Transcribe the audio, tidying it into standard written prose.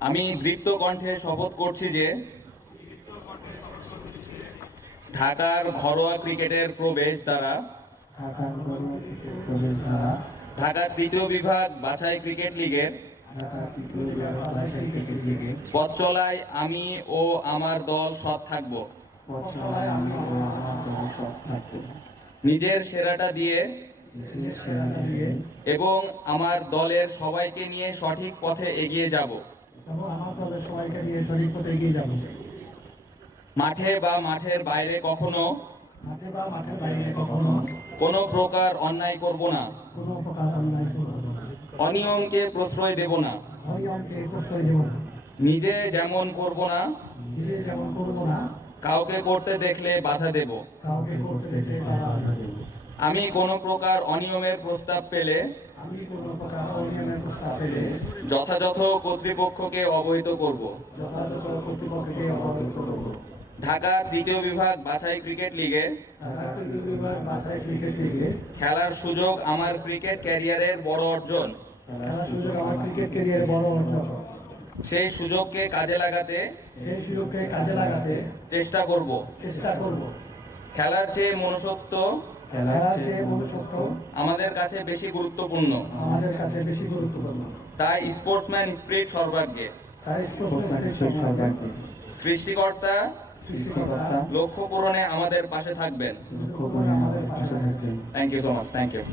আমি দৃপ্ত কণ্ঠে শপথ করছি যে ঢাকার ঘরোয়া ক্রিকেটের প্রবেশ দ্বারা ঢাকা তৃতীয় বিভাগ বাছাই ক্রিকেট লিগের পথ চলায় আমি ও আমার দল সৎ থাকব। নিজের সেরাটা দিয়ে এবং আমার দলের সবাইকে নিয়ে সঠিক পথে এগিয়ে যাব। মাঠে বা মাঠের বাইরে কখনো কোনো প্রকার অন্যায় করব না, অনিয়মকে প্রশ্রয় দেব না, নিজে যেমন করব না কাউকে করতে দেখলে বাধা দেব। আমি কোনো প্রকার অনিয়মের প্রস্তাব পেলে যথাযথ কর্তৃপক্ষকে অবহিত করব। ঢাকা তৃতীয় বিভাগ বাছাই ক্রিকেট লিগে খেলার সুযোগ আমার ক্রিকেট ক্যারিয়ারের বড় অর্জন। সেই সুযোগকে কাজে লাগাতে চেষ্টা করব। খেলার চেয়ে মনুষ্যত্ব আমাদের কাছে বেশি গুরুত্বপূর্ণ। তাই স্পোর্টসম্যান স্পিরিট সর্বাগ্রে। সৃষ্টিকর্তা লক্ষ্য পূরণে আমাদের পাশে থাকবেন। Thank you so much. Thank you.